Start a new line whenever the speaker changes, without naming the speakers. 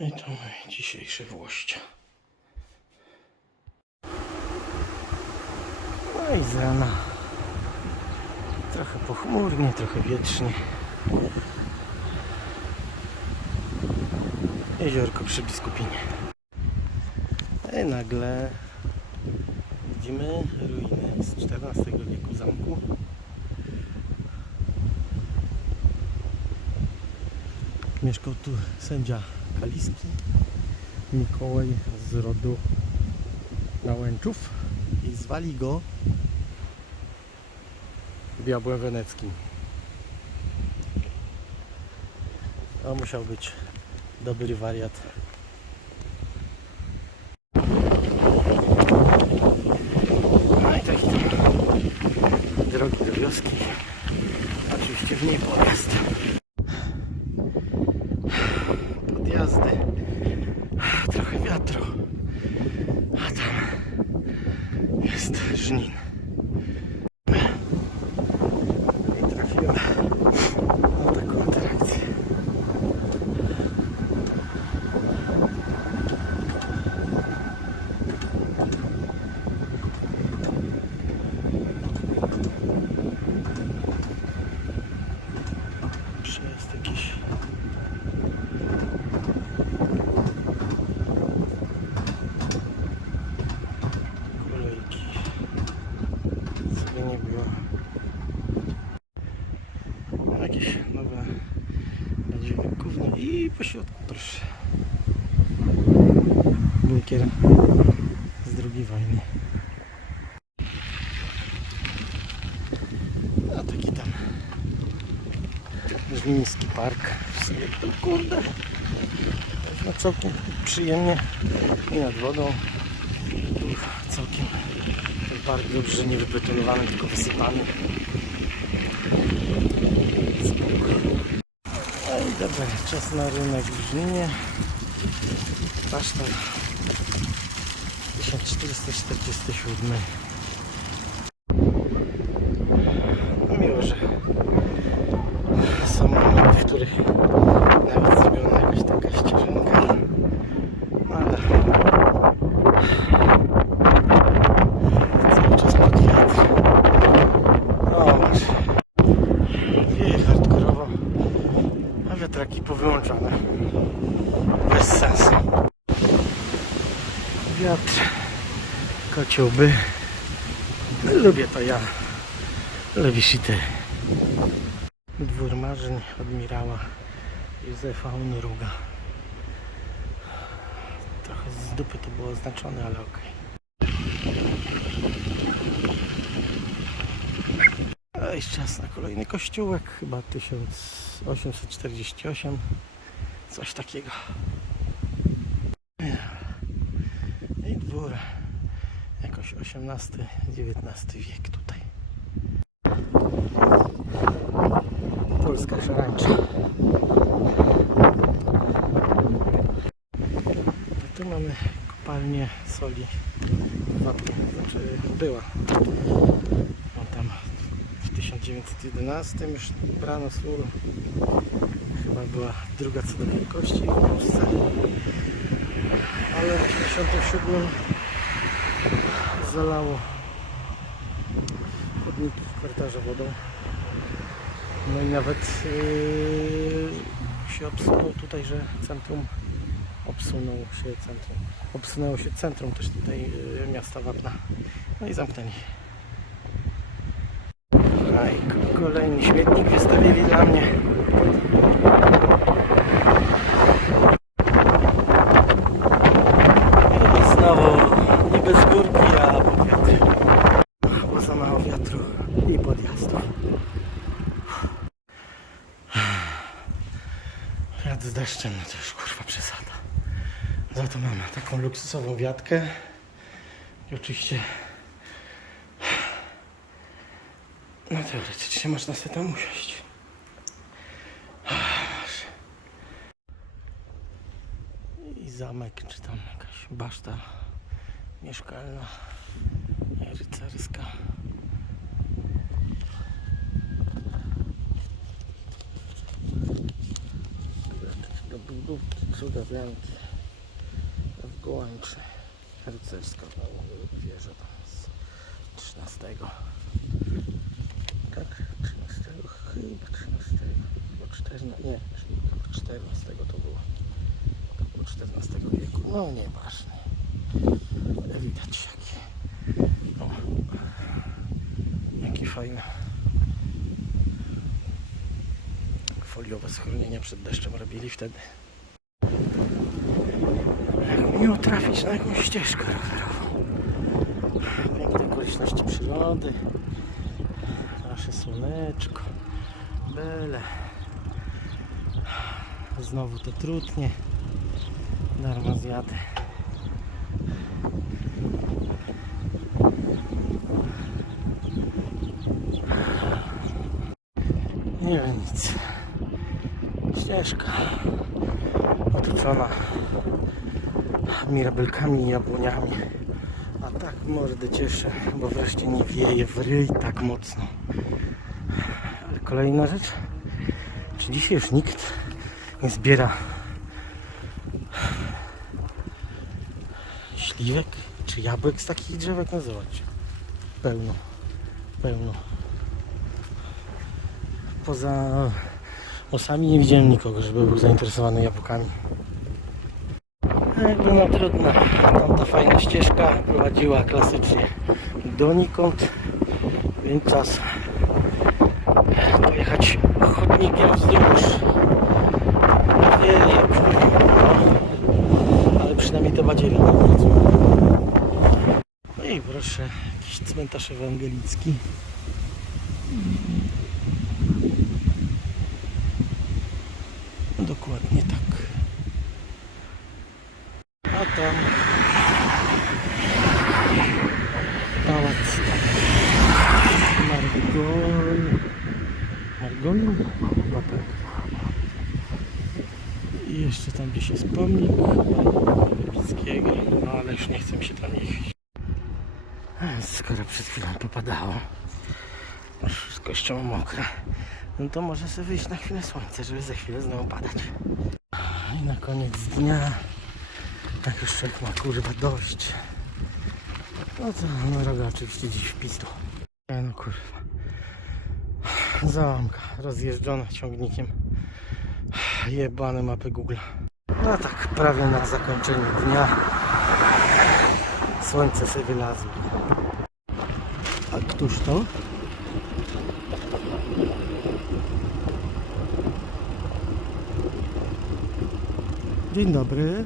I to dzisiejsze włościa. No i z rana. Trochę pochmurnie, trochę wietrznie. Jeziorko przy Biskupinie. I nagle widzimy ruiny z XIV wieku zamku. Mieszkał tu sędzia Kaliski, Mikołaj z rodu Nałęczów i zwali go Diabłem Weneckim. To musiał być dobry wariat. No i taki tam drogi do wioski. Oczywiście w niej pojazd. Podjazdy. Trochę wiatru. A tam jest żnin. I trafiłem na taką atrakcję. Przejazd jakiś. Kolejki. Sobie nie było. Jakieś nowe badziewie gówno i po środku proszę. Bunkier z drugiej wojny. A taki tam Żniński park w sobie tu kurde całkiem przyjemnie i nad wodą całkiem ten park dobrze nie wybetonowany tylko wysypany dobra czas na rynek w Żninie Pasztal 1447 no miło, że są momenty, w których nawet zrobiona jakaś taka ścieżynka. No ale cały czas pod wiatr. O, masz. Wieje hardkorowo, a wiatraki powyłączane. Bez sensu. Wiatr, kociołby. Lubię to ja. Lubisz i ty. Dwór marzeń admirała Józefa Uniruga. Trochę z dupy to było oznaczone, ale okej. A czas na kolejny kościółek, chyba 1848, coś takiego. I dwór, jakoś XVIII-XIX wiek tutaj. Polska szarańcza. Tu mamy kopalnię soli w Wapnie. Znaczy była. No tam w 1911 już brano sól. Chyba była druga co do wielkości w Polsce. Ale w 1987 zalało chodniki korytarza wodą. No i nawet yy, się obsunął tutaj, że centrum obsunął się centrum. Obsunęło się centrum też tutaj yy, miasta Wapna. No i zamknęli. A i k- kolejny śmietnik wystawili dla mnie. I znowu nie bez górki, a pod wiatr. Bo za mało wiatru i podjazdów. Wiatr z deszczem, no to już kurwa przesada. Za to mamy taką luksusową wiatkę. I oczywiście no teoretycznie można sobie tam usiąść. I zamek, czy tam jakaś baszta mieszkalna, rycerska. Cuda, wianki. W Gołańczy. Rycerska wieża tam z 13. Tak? 13. Chyba 13. Chyba 14. Nie, chyba 14 to było. To było 14 wieku. No nieważne. Widać jaki. O, jaki fajny. Foliowe schronienia przed deszczem robili wtedy. Miło trafić na jakąś ścieżkę rowerową. Piękne okoliczności przyrody. Nasze słoneczko. Bele. Znowu to trudnie. Darmo zjadę. Nie wiem nic. Ścieżka otoczona mirabelkami i jabłoniami. A tak mordę cieszę, bo wreszcie nie wieje w ryj tak mocno. Ale kolejna rzecz. Czy dzisiaj już nikt nie zbiera śliwek czy jabłek z takich drzewek? Zobaczcie. Pełno. Pełno. Poza osami nie widziałem nikogo, żeby był zainteresowany jabłkami. A Jakby no trudno, tamta fajna ścieżka prowadziła klasycznie donikąd, więc czas pojechać chodnikiem wzdłuż. Wieje, no, ale przynajmniej te badziewie. No i proszę, jakiś cmentarz ewangelicki. Dokładnie tak. A tam pałac Margol... Tak. I jeszcze tam gdzieś jest pomnik Wybickiego, no ale już nie chcę się tam jeździć. Skoro przed chwilą popadało, już wszystko jeszcze mokre, no to może sobie wyjść na chwilę słońce, żeby za chwilę znowu padać. I na koniec dnia jak już człowiek ma kurwa dość. No to no droga oczywiście dziś w pizdu. E, No kurwa. Załamka rozjeżdżona ciągnikiem. Jebane mapy Google. No tak prawie na zakończenie dnia. Słońce sobie wylazło. A któż to? Dzień dobry.